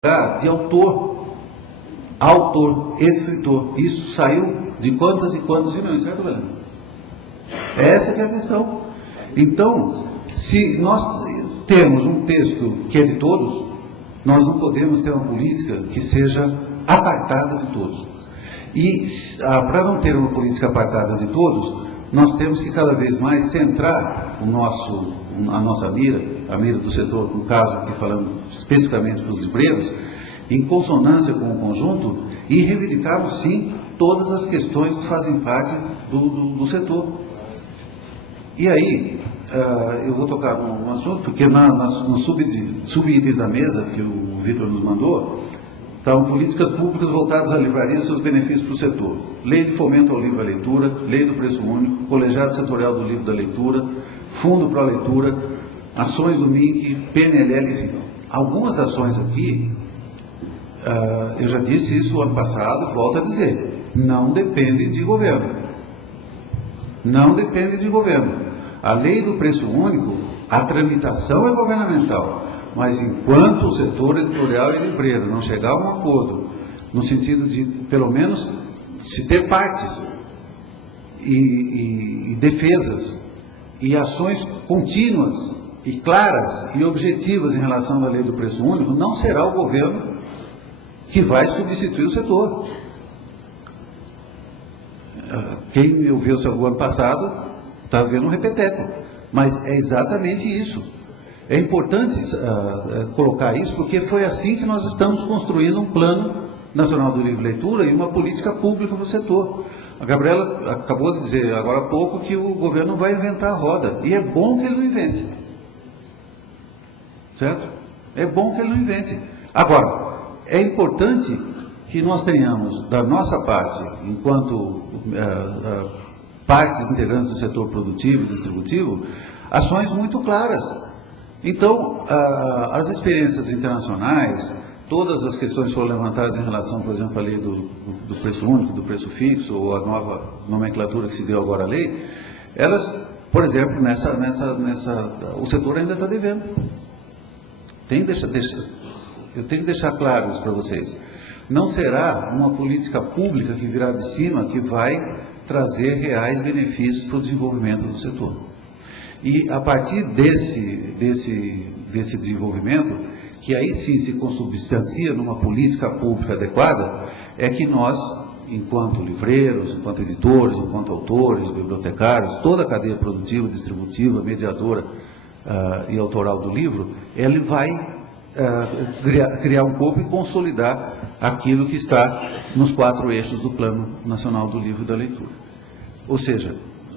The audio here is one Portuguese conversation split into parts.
de autor, escritor. Isso saiu de quantas e quantas reuniões, certo, Valente? Essa que é a questão. Então, se nós temos um texto que é de todos, nós não podemos ter uma política que seja apartada de todos. E para não ter uma política apartada de todos, nós temos que cada vez mais centrar a nossa mira, a mira do setor, no caso aqui falando especificamente dos livreiros, em consonância com o conjunto e reivindicarmos sim todas as questões que fazem parte do setor. E aí, eu vou tocar num assunto, porque nos subitens da mesa que o Vitor nos mandou, estão políticas públicas voltadas à livraria e seus benefícios para o setor. Lei de fomento ao livro e à leitura, lei do preço único, colegiado setorial do livro da leitura, fundo para a leitura, ações do MINC, PNLL, enfim. Algumas ações aqui, eu já disse isso ano passado, volto a dizer, não depende de governo. Não depende de governo. A lei do preço único, a tramitação é governamental, mas enquanto o setor editorial e livreiro não chegar a um acordo, no sentido de, pelo menos, se ter partes e defesas e ações contínuas e claras e objetivas em relação à lei do preço único, não será o governo que vai substituir o setor. Quem me ouviu o ano passado está vendo um repeteco, mas é exatamente isso. É importante colocar isso, porque foi assim que nós estamos construindo um plano nacional do livro e leitura e uma política pública para o setor. A Gabriela acabou de dizer agora há pouco que o governo vai inventar a roda, e é bom que ele não invente. Certo? É bom que ele não invente. Agora, é importante que nós tenhamos, da nossa parte, enquanto partes integrantes do setor produtivo e distributivo, ações muito claras. Então, as experiências internacionais, todas as questões que foram levantadas em relação, por exemplo, à lei do preço único, do preço fixo, ou a nova nomenclatura que se deu agora à lei, elas, por exemplo, o setor ainda está devendo. Eu tenho que deixar claro isso para vocês. Não será uma política pública que virá de cima que vai trazer reais benefícios para o desenvolvimento do setor. E a partir desse desenvolvimento, que aí sim se consubstancia numa política pública adequada, é que nós, enquanto livreiros, enquanto editores, enquanto autores, bibliotecários, toda a cadeia produtiva, distributiva, mediadora e autoral do livro, ele vai criar um pouco e consolidar aquilo que está nos 4 eixos do Plano Nacional do Livro e da Leitura. Ou seja,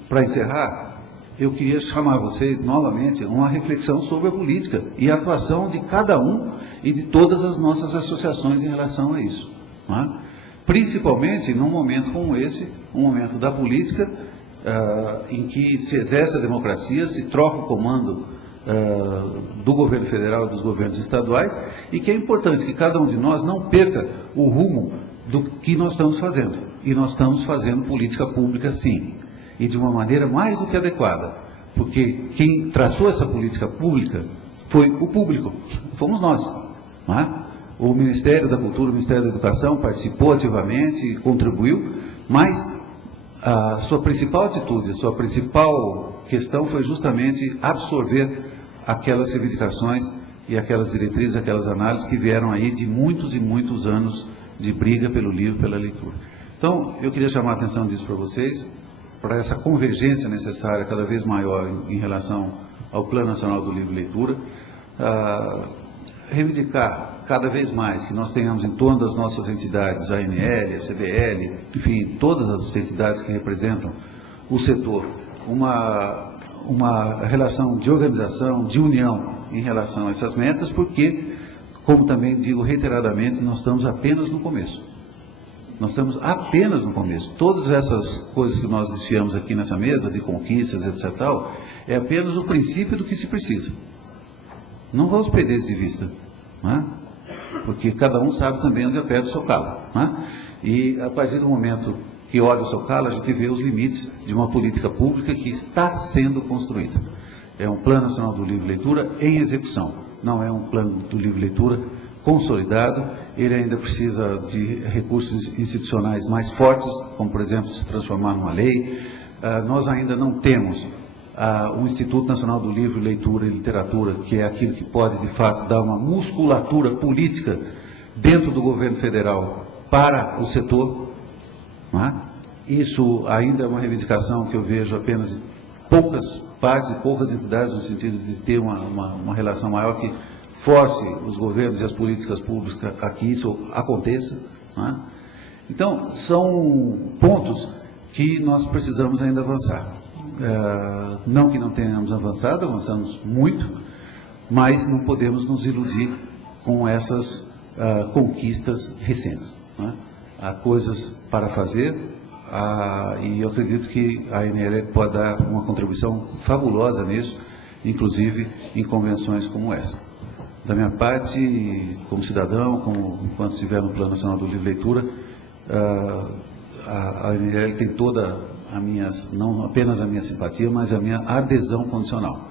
para encerrar, eu queria chamar vocês novamente a uma reflexão sobre a política e a atuação de cada um e de todas as nossas associações em relação a isso. Não é? Principalmente num momento como esse, um momento da política, em que se exerce a democracia, se troca o comando do governo federal e dos governos estaduais, e que é importante que cada um de nós não perca o rumo do que nós estamos fazendo. E nós estamos fazendo política pública, sim, e de uma maneira mais do que adequada, porque quem traçou essa política pública foi o público, fomos nós. Não é? O Ministério da Cultura, o Ministério da Educação participou ativamente, contribuiu, mas a sua principal atitude, a sua principal questão foi justamente absorver aquelas reivindicações e aquelas diretrizes, aquelas análises que vieram aí de muitos e muitos anos de briga pelo livro, pela leitura. Então, eu queria chamar a atenção disso para vocês, para essa convergência necessária cada vez maior em relação ao Plano Nacional do Livro e Leitura, reivindicar cada vez mais que nós tenhamos em torno das nossas entidades, a ANL, a CBL, enfim, todas as entidades que representam o setor, uma relação de organização, de união em relação a essas metas, porque, como também digo reiteradamente, nós estamos apenas no começo. Nós estamos apenas no começo. Todas essas coisas que nós desfiamos aqui nessa mesa, de conquistas, etc., tal, é apenas o princípio do que se precisa. Não vamos perder isso de vista, não é? Porque cada um sabe também onde aperta o seu calo. Não é? E a partir do momento que olha o seu calo, a gente vê os limites de uma política pública que está sendo construída. É um Plano Nacional do Livro e Leitura em execução. Não é um plano do livro e leitura consolidado, ele ainda precisa de recursos institucionais mais fortes, como, por exemplo, se transformar numa lei. Nós ainda não temos o Instituto Nacional do Livro, Leitura e Literatura, que é aquilo que pode, de fato, dar uma musculatura política dentro do governo federal para o setor. Não é? Isso ainda é uma reivindicação que eu vejo apenas em poucas partes e poucas entidades, no sentido de ter uma relação maior que force os governos e as políticas públicas a que isso aconteça. Não é? Então, são pontos que nós precisamos ainda avançar. Não que não tenhamos avançado, avançamos muito, mas não podemos nos iludir com essas conquistas recentes. Não é? Há coisas para fazer, e eu acredito que a ANL pode dar uma contribuição fabulosa nisso, inclusive em convenções como essa. Da minha parte, como cidadão, enquanto estiver no Plano Nacional do Livro e Leitura, a ANL tem toda a minha, não apenas a minha simpatia, mas a minha adesão condicional,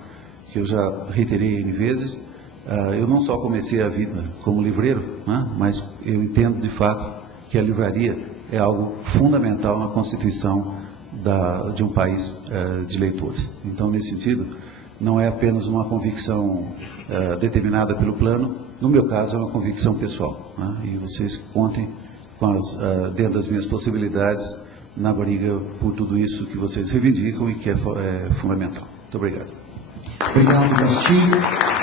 que eu já reiterei N vezes. Eu não só comecei a vida como livreiro, né, mas eu entendo de fato que a livraria é algo fundamental na constituição de um país de leitores. Então, nesse sentido, não é apenas uma convicção determinada pelo plano, no meu caso é uma convicção pessoal, né, e vocês contem com dentro das minhas possibilidades na briga por tudo isso que vocês reivindicam e que é fundamental. Muito obrigado. Obrigado, Castilho.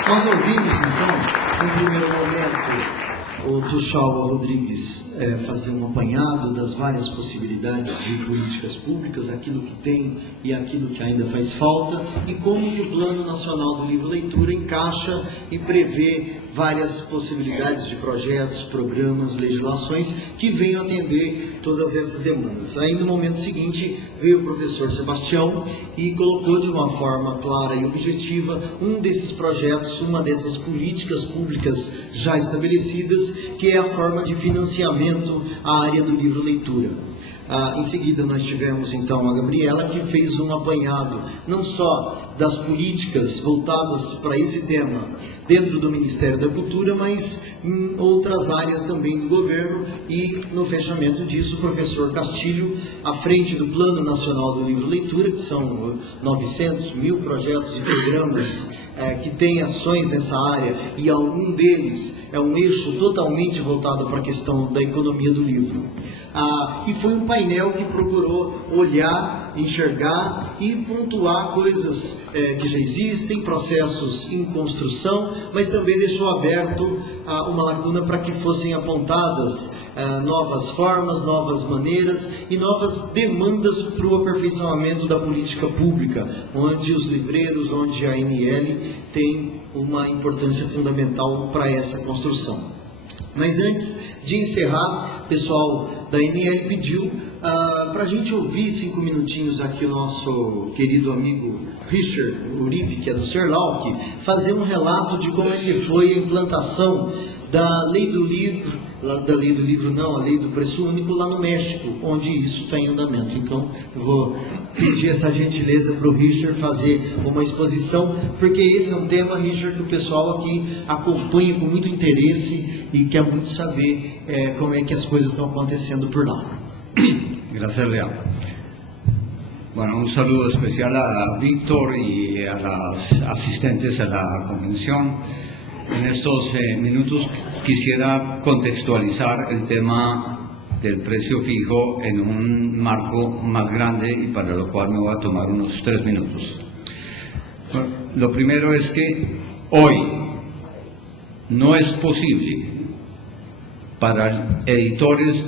Nós ouvimos, então, no primeiro momento, o Tuchalva Rodrigues fazer um apanhado das várias possibilidades de políticas públicas, aquilo que tem e aquilo que ainda faz falta, e como que o Plano Nacional do Livro e Leitura encaixa e prevê várias possibilidades de projetos, programas, legislações que venham atender todas essas demandas. Aí, no momento seguinte, veio o professor Sebastião e colocou de uma forma clara e objetiva um desses projetos, uma dessas políticas públicas já estabelecidas, que é a forma de financiamento à área do livro e leitura. Em seguida, nós tivemos, então, a Gabriela, que fez um apanhado, não só das políticas voltadas para esse tema dentro do Ministério da Cultura, mas em outras áreas também do governo, e no fechamento disso, o professor Castilho, à frente do Plano Nacional do Livro e Leitura, que são 900 mil projetos e programas que tem ações nessa área, e algum deles é um eixo totalmente voltado para a questão da economia do livro. E foi um painel que procurou olhar, enxergar e pontuar coisas que já existem, processos em construção, mas também deixou aberto uma lacuna para que fossem apontadas novas formas, novas maneiras e novas demandas para o aperfeiçoamento da política pública, onde os livreiros, onde a ANL tem uma importância fundamental para essa construção. Mas antes de encerrar, o pessoal da ANL pediu para a gente ouvir 5 minutinhos aqui o nosso querido amigo Richard Uribe, que é do CERLAUC, fazer um relato de como é que foi a implantação da lei do livro, a lei do preço único lá no México, onde isso está em andamento. Então, eu vou pedir essa gentileza para o Richard fazer uma exposição, porque esse é um tema, Richard, que o pessoal aqui acompanha com muito interesse e quer muito saber como é que as coisas estão acontecendo por lá. Gracias, Leal. Bueno, un saludo especial a Víctor y a las asistentes a la convención. En estos minutos quisiera contextualizar el tema del precio fijo en un marco más grande, y para lo cual me voy a tomar unos 3 minutos. Bueno, lo primero es que hoy no es posible para editores